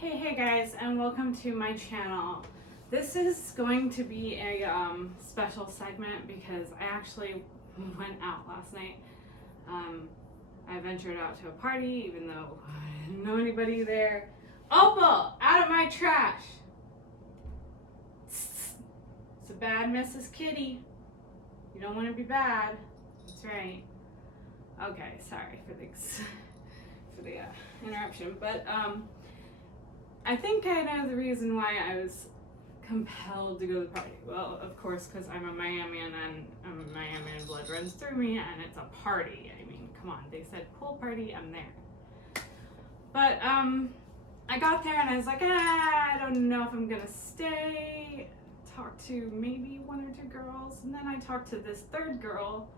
Hey guys, and welcome to my channel. This is going to be a special segment because I actually went out last night. I ventured out to a party even though I didn't know anybody there. Opal, out of my trash! It's a bad Mrs. Kitty. You don't want to be bad. That's right. Okay, sorry for the interruption, but I think I know the reason why I was compelled to go to the party. Well, of course, because I'm a Miamian and I'm a Miamian, blood runs through me, and it's a party. I mean, come on, they said pool party, I'm there. But I got there and I was like, I don't know if I'm gonna stay. Talked to maybe one or two girls, and then I talked to this third girl,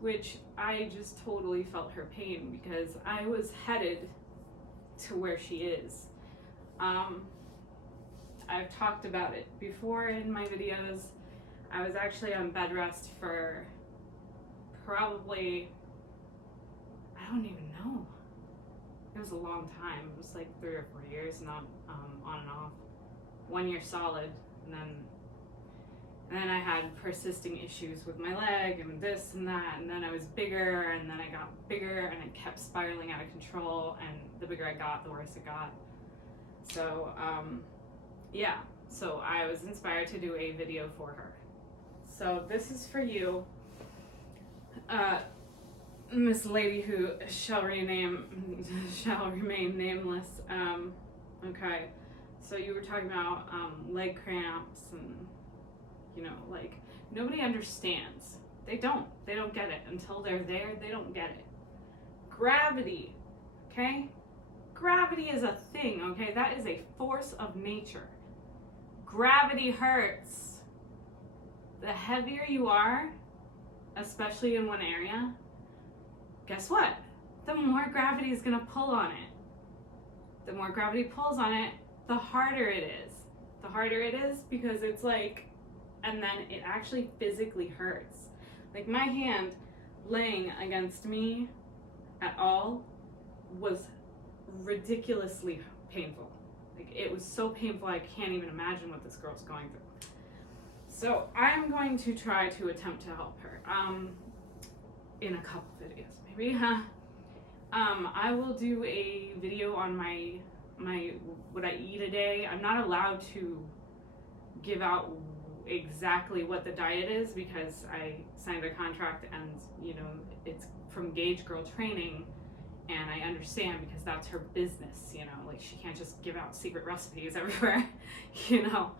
which I just totally felt her pain because I was headed to where she is. I've talked about it before in my videos. I was actually on Bedrest for probably, I don't even know. It was a long time. It was like 3 or 4 years, not on and off. 1 year solid, and then I had persisting issues with my leg and this and that, and then I was bigger, and then I got bigger, and it kept spiraling out of control, and the bigger I got, the worse it got. So, yeah, so I was inspired to do a video for her. So this is for you, Miss Lady who shall remain nameless. Okay, so you were talking about leg cramps and, you know, like, nobody understands. They don't get it until they're there. They don't get it. Gravity, okay? Gravity is a thing, okay? That is a force of nature. Gravity hurts. The heavier you are, especially in one area, guess what? The more gravity is gonna pull on it. The more gravity pulls on it, the harder it is. The harder it is because it's like, and then it actually physically hurts. Like, my hand laying against me at all was ridiculously painful. Like, it was so painful I can't even imagine what this girl's going through. So I'm going to try to attempt to help her in a couple videos maybe. I will do a video on my what I eat a day. I'm not allowed to give out exactly what the diet is because I signed a contract, and you know, it's from Gauge Girl Training, and I understand because that's her business, you know, like, she can't just give out secret recipes everywhere, you know.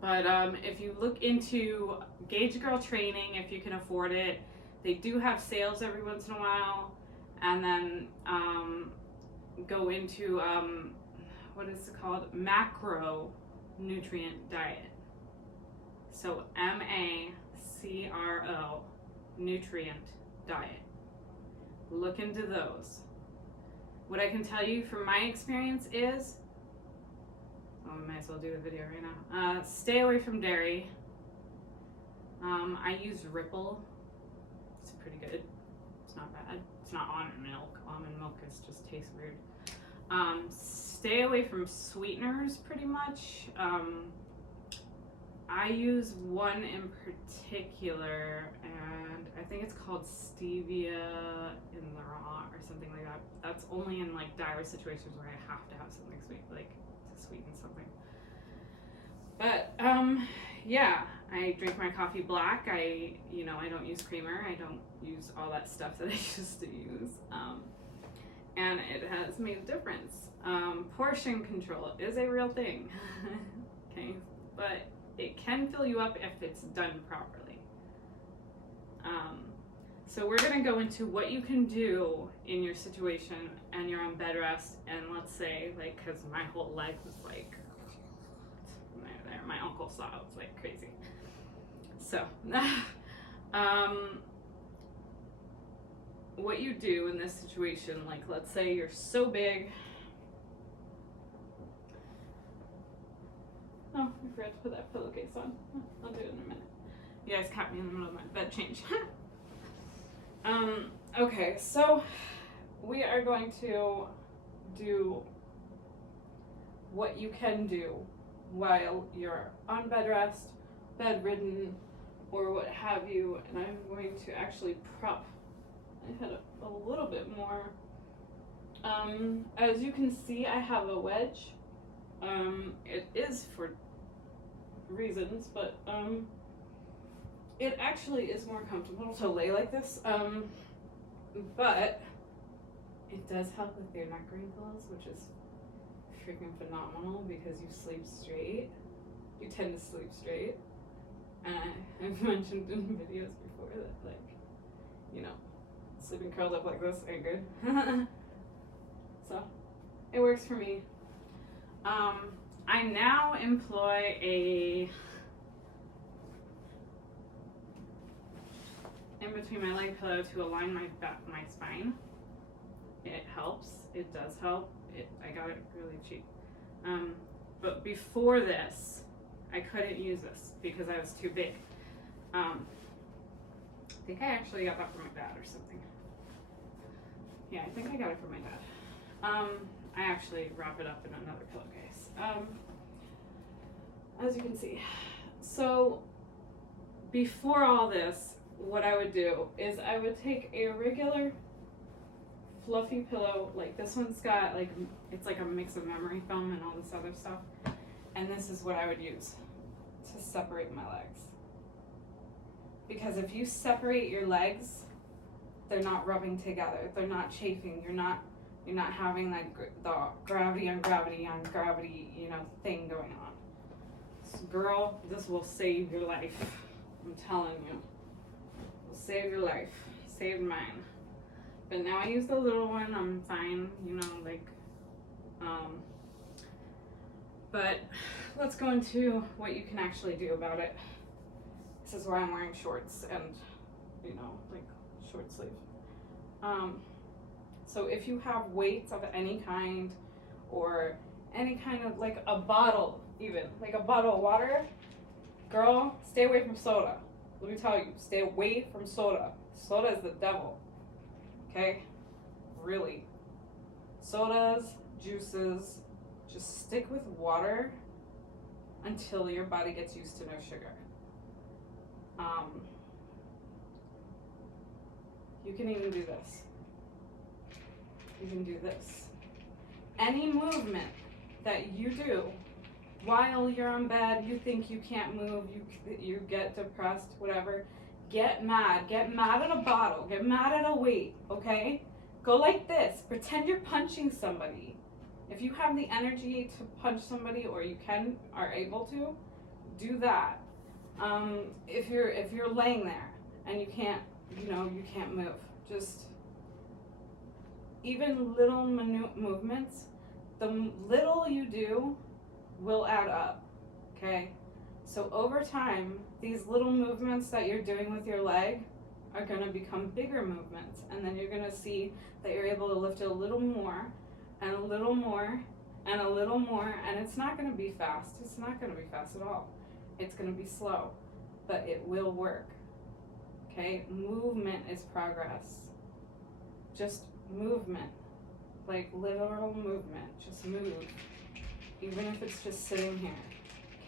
But if you look into Gauge Girl Training, if you can afford it, they do have sales every once in a while. And then go into what is it called? Macro nutrient diet. So MACRO nutrient diet. Look into those. What I can tell you from my experience is, I might as well do the video right now. Stay away from dairy. I use Ripple. It's pretty good. It's not bad. It's not almond milk. Almond milk just tastes weird. Stay away from sweeteners pretty much. I use one in particular, and I think it's called stevia in the raw or something like that. That's only in like dire situations where I have to have something sweet, like to sweeten something. But yeah, I drink my coffee black. I don't use creamer. I don't use all that stuff that I used to use. And it has made a difference. Portion control is a real thing. Okay, but it can fill you up if it's done properly. So we're gonna go into what you can do in your situation, and you're on bed rest, and let's say, like, cause my whole leg was like, my uncle saw it, was like crazy. So, what you do in this situation, like, let's say you're so big. Oh, I forgot to put that pillowcase on. I'll do it in a minute. You guys caught me in the middle of my bed change. Okay, so we are going to do what you can do while you're on bed rest, bedridden, or what have you. And I'm going to actually prop my head up a little bit more. As you can see, I have a wedge. It is for reasons, but it actually is more comfortable to lay like this. But it does help with your neck wrinkles, which is freaking phenomenal because you sleep straight. You tend to sleep straight. And I've mentioned in videos before that, like, you know, sleeping curled up like this ain't good. So, it works for me. I now employ in between my leg pillow to align my spine. It helps. It does help. I got it really cheap. But before this, I couldn't use this because I was too big. I think I actually got that from my dad or something. Yeah, I think I got it from my dad. I actually wrap it up in another pillowcase. As you can see. So, before all this, what I would do is I would take a regular fluffy pillow, like this one's got like, it's like a mix of memory foam and all this other stuff, and this is what I would use to separate my legs. Because if you separate your legs, they're not rubbing together, they're not chafing, you're not having that the gravity on gravity on gravity, you know, thing going on. So girl, this will save your life. I'm telling you. It will save your life. Saved mine. But now I use the little one, I'm fine, you know, like, but let's go into what you can actually do about it. This is where I'm wearing shorts and, you know, like short sleeve. So if you have weights of any kind, or any kind of, like a bottle even, like a bottle of water, girl, stay away from soda. Let me tell you, stay away from soda. Soda is the devil. Okay? Really. Sodas, juices, just stick with water until your body gets used to no sugar. You can even do this. You can do this. Any movement that you do while you're on bed, you think you can't move, you get depressed, whatever, get mad at a bottle, get mad at a weight, okay? Go like this, pretend you're punching somebody. If you have the energy to punch somebody, or you are able to, do that. If you're laying there and you can't move, just even little minute movements, the little you do will add up, okay? So over time, these little movements that you're doing with your leg are gonna become bigger movements, and then you're gonna see that you're able to lift it a little more, and a little more, and a little more, and it's not gonna be fast. It's not gonna be fast at all. It's gonna be slow, but it will work, okay? Movement is progress. Just movement, like literal movement, just move, even if it's just sitting here,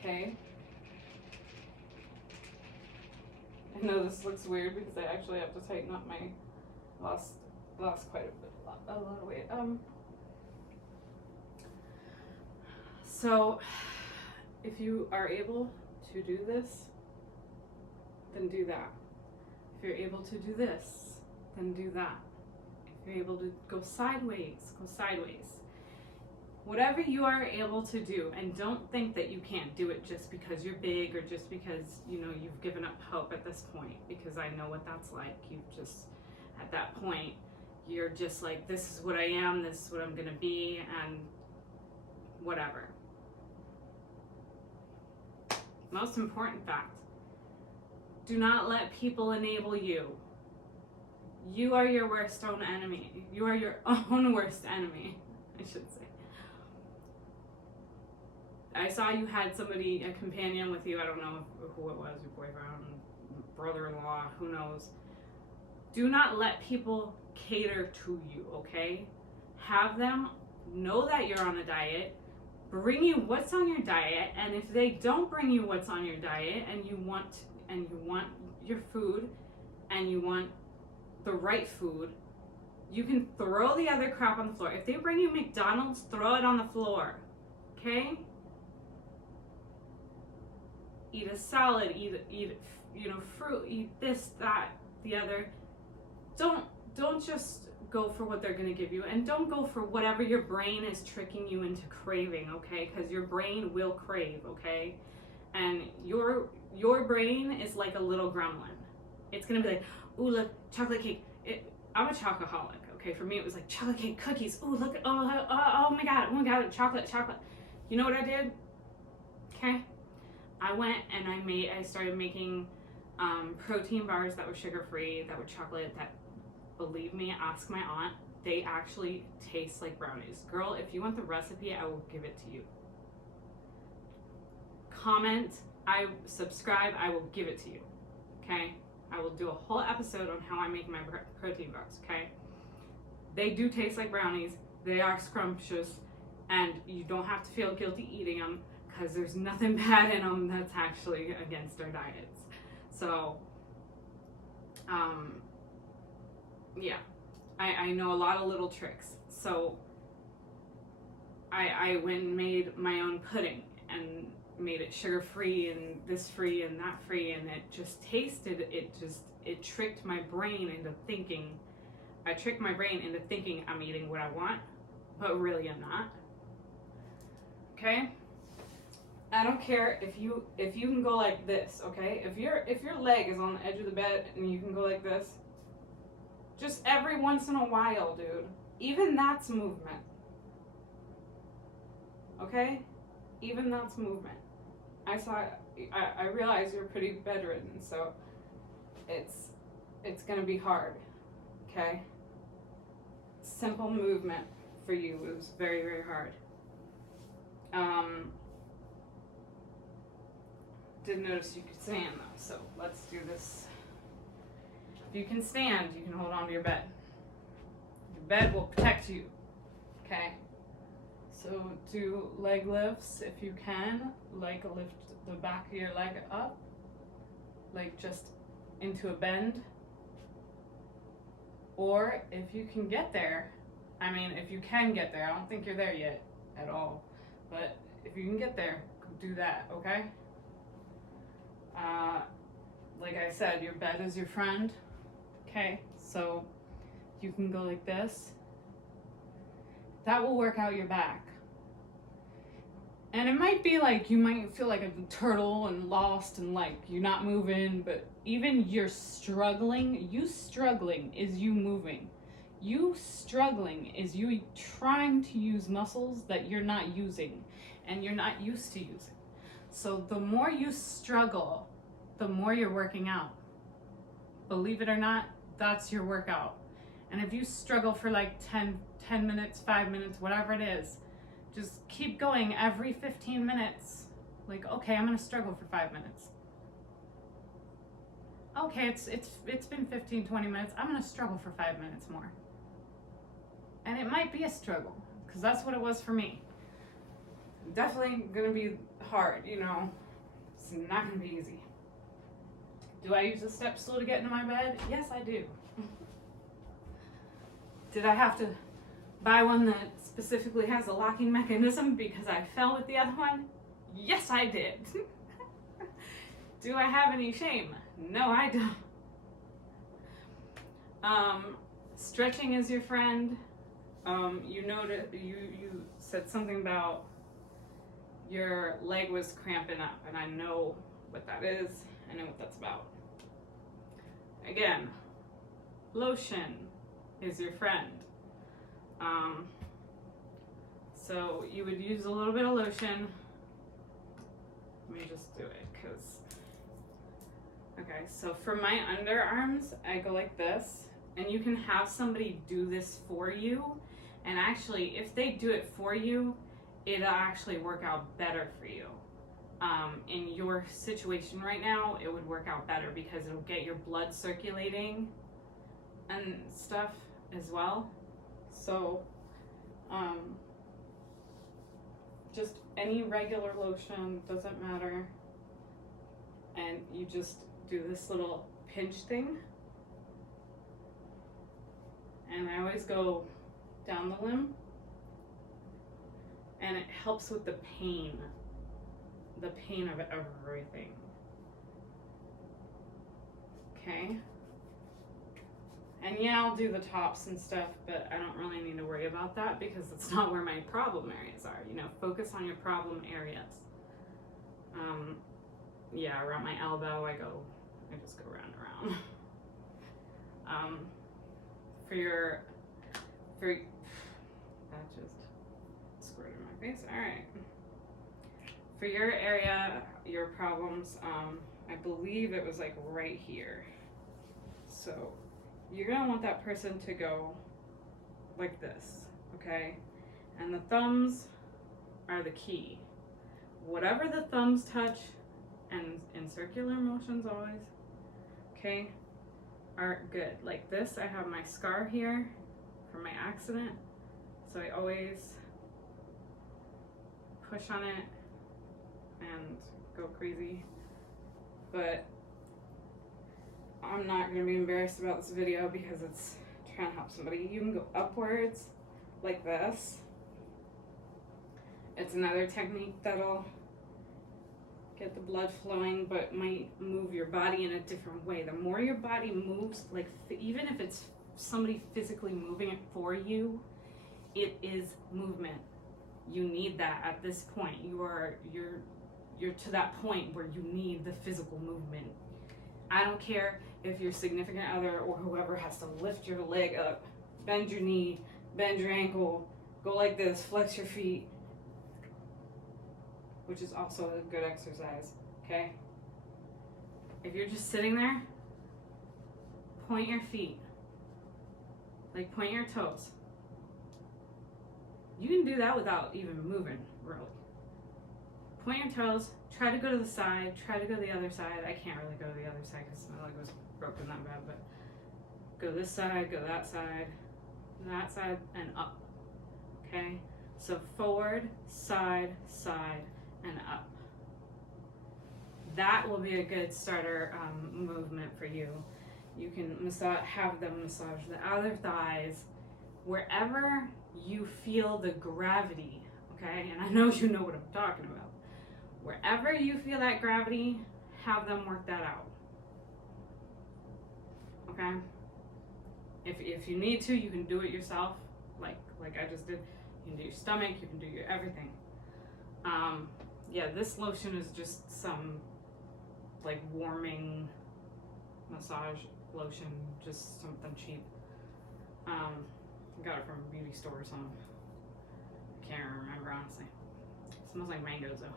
okay? I know this looks weird because I actually have to tighten up my, lost quite a lot of weight. So if you are able to do this, then do that. If you're able to do this, then do that. If you're able to go sideways, go sideways. Whatever you are able to do, and don't think that you can't do it just because you're big, or just because, you know, you've given up hope at this point, because I know what that's like. You've just, at that point, you're just like, this is what I am, this is what I'm gonna be, and whatever. Most important fact, do not let people enable you. You are your worst own enemy. You are your own worst enemy, I should say. I saw you had somebody, a companion with you, I don't know who it was, your boyfriend, brother-in-law, who knows. Do not let people cater to you, okay? Have them know that you're on a diet. bring you what's on your diet, and if they don't bring you what's on your diet and you want your food and you want the right food, you can throw the other crap on the floor. If they bring you McDonald's, throw it on the floor. Okay? Eat a salad, eat fruit, eat this, that, the other. Don't just go for what they're going to give you, and don't go for whatever your brain is tricking you into craving, okay? Because your brain will crave, okay? And your brain is like a little gremlin. It's going to be like, ooh, look, chocolate cake. I'm a chocoholic, okay? For me, it was like chocolate cake, cookies. Ooh, look, oh my God, chocolate. You know what I did? Okay? I went and I started making protein bars that were sugar-free, that were chocolate, that, believe me, ask my aunt, they actually taste like brownies. Girl, if you want the recipe, I will give it to you. Comment, subscribe, I will give it to you, okay? I will do a whole episode on how I make my protein bars, okay? They do taste like brownies, they are scrumptious, and you don't have to feel guilty eating them, because there's nothing bad in them that's actually against our diets. So, yeah, I know a lot of little tricks. So I went and made my own pudding and made it sugar free and this free and that free, and it just tasted, it tricked my brain into thinking, I'm eating what I want, but really I'm not. Okay? I don't care if you can go like this, okay? If your leg is on the edge of the bed and you can go like this, just every once in a while, dude. Even that's movement. Okay? Even that's movement. I realize you're pretty bedridden, so it's gonna be hard. Okay? Simple movement for you. It was very, very hard. Did notice you could stand though, so let's do this. If you can stand, you can hold on to your bed. Your bed will protect you, okay? So do leg lifts if you can, like lift the back of your leg up, like just into a bend. Or if you can get there, I don't think you're there yet at all, but if you can get there, do that, okay? Like I said, your bed is your friend. Okay, so you can go like this. That will work out your back. And it might be like you might feel like a turtle and lost and like you're not moving, but even you struggling is you moving. You struggling is you trying to use muscles that you're not using and you're not used to using. So the more you struggle, the more you're working out. Believe it or not, that's your workout. And if you struggle for like 10 minutes, 5 minutes, whatever it is, just keep going every 15 minutes. Like, okay, I'm gonna struggle for 5 minutes. Okay, it's been 15, 20 minutes. I'm gonna struggle for 5 minutes more. And it might be a struggle, because that's what it was for me. Definitely gonna be hard, you know. It's not gonna be easy. Do I use a step stool to get into my bed? Yes, I do. Did I have to buy one that specifically has a locking mechanism because I fell with the other one? Yes, I did. Do I have any shame? No, I don't. Stretching is your friend. You said something about your leg was cramping up, and I know what that is. I know what that's about. Again, lotion is your friend. So you would use a little bit of lotion. Let me just do it, okay, so for my underarms, I go like this, and you can have somebody do this for you, and actually, if they do it for you, it'll actually work out better for you. In your situation right now, it would work out better because it'll get your blood circulating and stuff as well. So, just any regular lotion, doesn't matter. And you just do this little pinch thing. And I always go down the limb. And it helps with the pain of everything. Okay? And yeah, I'll do the tops and stuff, but I don't really need to worry about that because it's not where my problem areas are. You know, focus on your problem areas. Yeah, around my elbow, I just go round and around. That just squirted in my face. All right. For your area, your problems, I believe it was like right here. So you're gonna want that person to go like this, okay? And the thumbs are the key. Whatever the thumbs touch, and in circular motions always, okay, are good. Like this, I have my scar here from my accident, so I always push on it and go crazy. But I'm not going to be embarrassed about this video because it's trying to help somebody. You can go upwards like this. It's another technique that'll get the blood flowing, but might move your body in a different way. The more your body moves, like even if it's somebody physically moving it for you, it is movement. You need that at this point. You're to that point where you need the physical movement. I don't care if your significant other or whoever has to lift your leg up, bend your knee, bend your ankle, go like this, flex your feet, which is also a good exercise, okay? If you're just sitting there, point your feet, like point your toes. You can do that without even moving, really. Point your toes, try to go to the side, try to go to the other side. I can't really go to the other side because my leg was broken that bad, but go this side, go that side, and up, okay? So forward, side, side, and up. That will be a good starter movement for you. You can have them massage the other thighs, wherever you feel the gravity, okay? And I know you know what I'm talking about. Wherever you feel that gravity, have them work that out, okay? If you need to, you can do it yourself, like I just did. You can do your stomach, you can do your everything. Yeah, this lotion is just some like warming massage lotion, just something cheap. I got it from a beauty store or something. I can't remember honestly. It smells like mangoes though.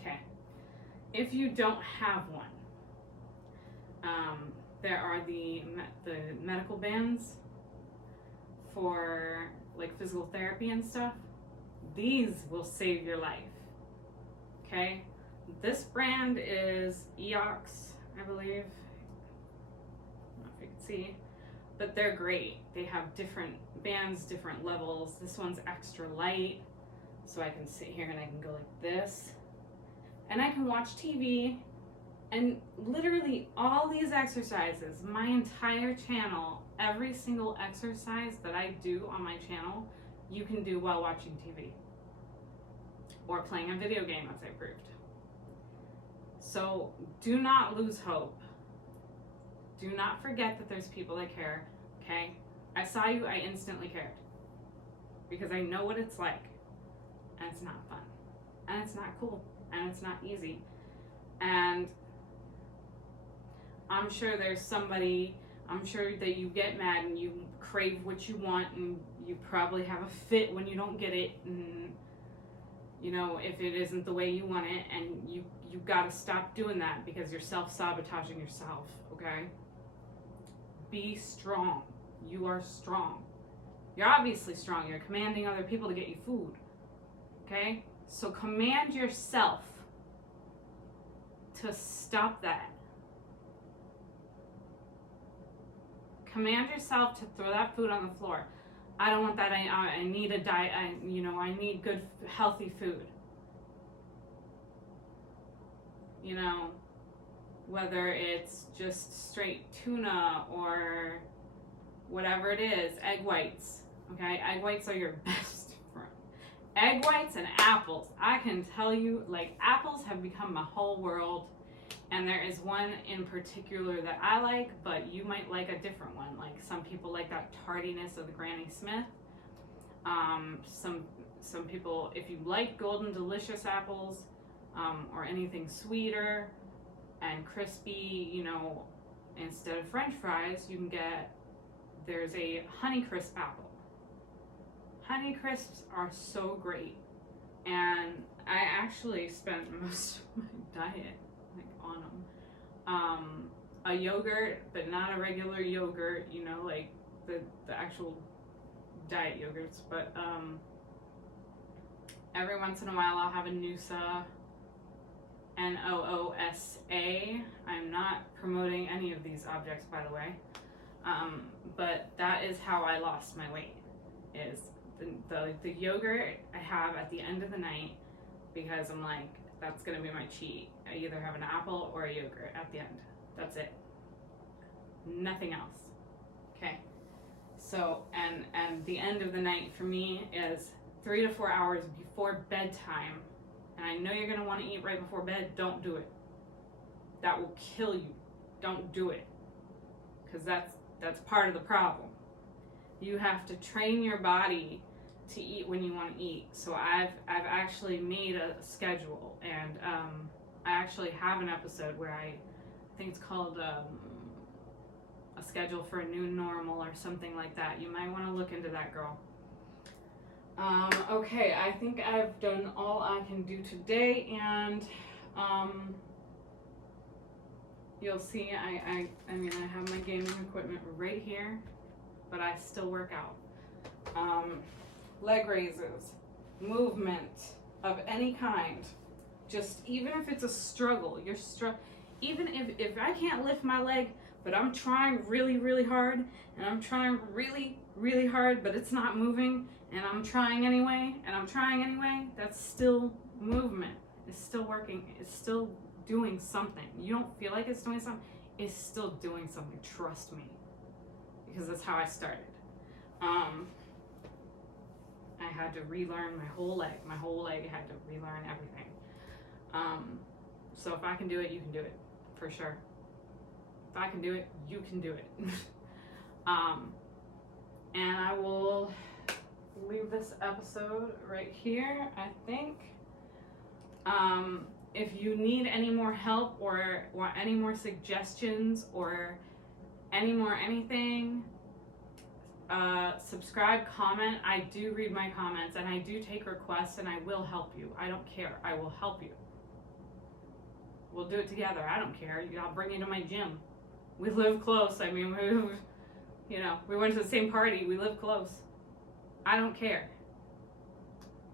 Okay. If you don't have one, there are the medical bands for like physical therapy and stuff. These will save your life. Okay, this brand is EOX, I believe. I don't know if you can see, but they're great. They have different bands, different levels. This one's extra light, so I can sit here and I can go like this, and I can watch TV. And literally all these exercises, my entire channel, every single exercise that I do on my channel, you can do while watching TV or playing a video game, as I proved. So do not lose hope. Do not forget that there's people that care, okay? I saw you, I instantly cared. Because I know what it's like. And it's not fun. And it's not cool. And it's not easy. And I'm sure there's somebody, I'm sure that you get mad and you crave what you want and you probably have a fit when you don't get it, and you know, if it isn't the way you want it, and you gotta stop doing that because you're self-sabotaging yourself, okay? Be strong. You are strong. You're obviously strong. You're commanding other people to get you food, okay? So command yourself to stop that. Command yourself to throw that food on the floor. I don't want that. I need a diet. I need good, healthy food. Whether it's just straight tuna or whatever it is, egg whites. Okay, egg whites are your best friend. Egg whites and apples. I can tell you, apples have become my whole world. And there is one in particular that I like, but you might like a different one. Like some people like that tardiness of the Granny Smith. Some people, if you like golden delicious apples, or anything sweeter and crispy, instead of French fries, you can there's a Honeycrisp apple. Honeycrisps are so great, and I actually spent most of my diet on them. A yogurt, but not a regular yogurt, like the actual diet yogurts, but every once in a while I'll have a Noosa, Noosa. I'm not promoting any of these objects, by the way, but that is how I lost my weight, is the yogurt I have at the end of the night, because I'm like, that's gonna be my cheat. I either have an apple or a yogurt at the end. That's it. Nothing else. Okay. So, and the end of the night for me is 3 to 4 hours before bedtime. And I know you're gonna want to eat right before bed. Don't do it. That will kill you. Don't do it. Because that's part of the problem. You have to train your body to eat when you want to eat. So I've actually made a schedule, and I actually have an episode where I think it's called a schedule for a new normal or something like that. You might want to look into that, girl. Okay, I think I've done all I can do today, and you'll see I have my gaming equipment right here, but I still work out. Leg raises, movement of any kind, just even if it's a struggle, even if I can't lift my leg, but I'm trying really, really hard, and I'm trying really, really hard, but it's not moving, and I'm trying anyway, that's still movement. It's still working. It's still doing something. You don't feel like it's doing something. It's still doing something. Trust me. Because that's how I started. I had to relearn my whole leg. My whole leg had to relearn everything. So if I can do it, you can do it. For sure. If I can do it, you can do it. And I will leave this episode right here, I think. If you need any more help or any more suggestions or any more anything, subscribe, comment. I do read my comments, and I do take requests, and I will help you. I don't care. I will help you. We'll do it together. I don't care. I'll bring you to my gym. We live close. I mean, we went to the same party. We live close. I don't care.